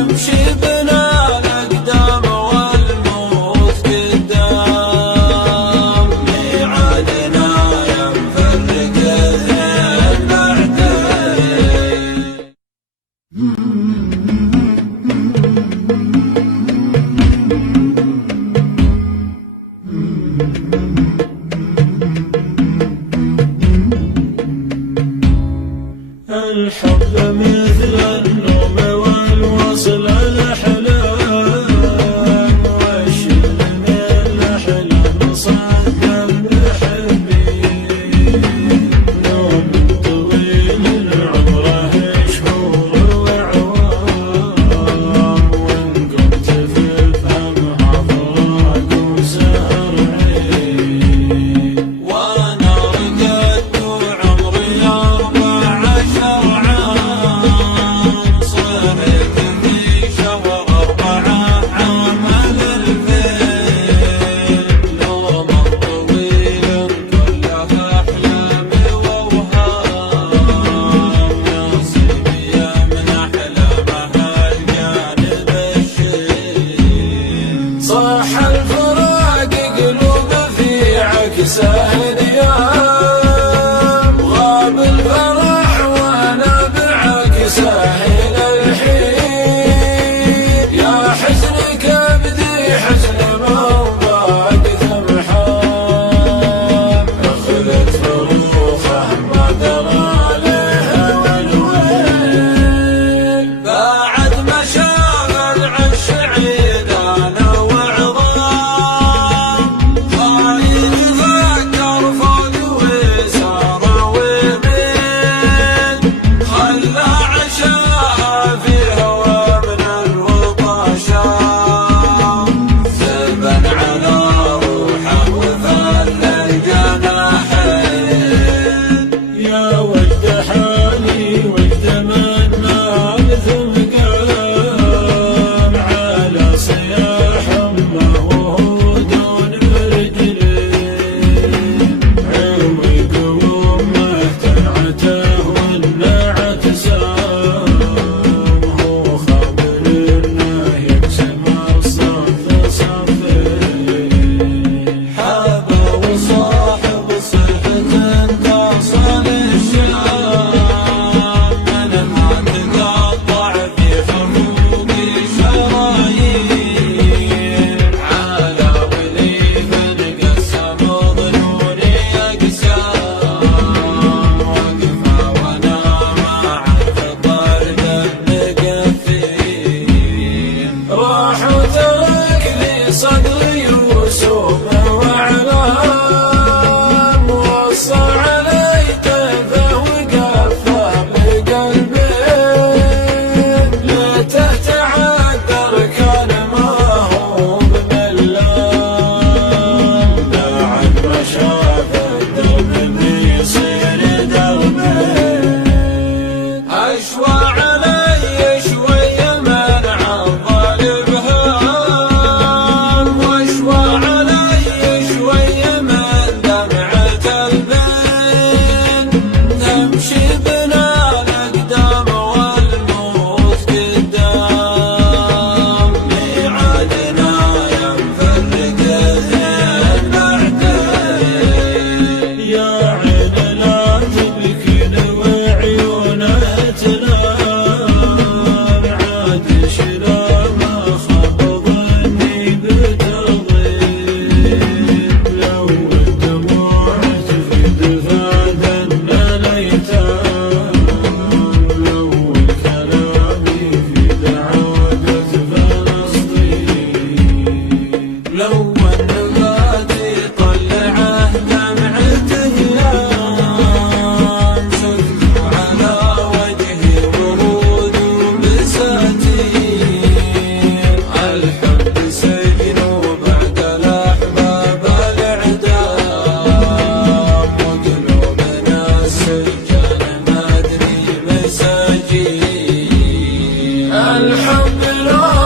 نمشي بنا الأقدام والموت قدام، ميعادنا يا مفرق اثنين بعدين. الحب مثل النوم والوصل الأحلام، والشل من الأحلام صدق بحبيب، نوم طويل عمره شهور وأعوام، وإن كنت في فمها فراق وسهر عيد، وأنا رقدت وعمري 14 عام، صرت في شهر 4 عام الألفين، نوم طويل كله أحلام وأوهام، نصيبي من أحلامها الجانب الشين، صاح الفراق قلوب في عكسه نيام، غاب الفرح وانا بعكسه الى الحين، يا حزن كبدي حزن موضعك ثمحان، اخذت فروخه ما درى لها والوين، بعد ما شاغل عش عيدانا وعظام، خايف فكر فوق ويسار ويمين، خلى عشاها في هوى من الوطشام، ثبن على روحه وفل الجناحين، يا وجد حالي وجد من نام ثم قام، على صياح امه وهود برجلين، عوق وامه تنعته والنعت سام، هو خبر انه يقسم الصف صفين، حابه وصاحب صحة تصل الشام، من ما تقطع في حقوقي شرايين، على وليف قسم ظنوني أقسام، وقفه وانا مع الخطر المقفين، راح وترك لي صدري رسوم واعلام، وصى علي تفه وقفه بقلبين، ليته تعذر كان ما هو بملام، بعد ما شاف الدرب بيصير دربين، أشوى علي شوية من عضل بهام، واشوى علي شوية من دمعة البين، نمشي بنا الأقدام والموت قدام، ميعادنا يا مفرق اثنين بعدين، يا عين لا تبكين وعيونها تنام، عاد شلا ما خاب ظني بتضيب، لو الدموع تفيد فادنا الأيتام، لو الكلام يفيد عودة فلسطين، لو النبات يطلعه دمعته يام، شفت على وجهي ورود وبساتين، الحب سجن وبعد الأحباب الإعدام، وقلوبنا السجان ما أدري مساجين، الحب له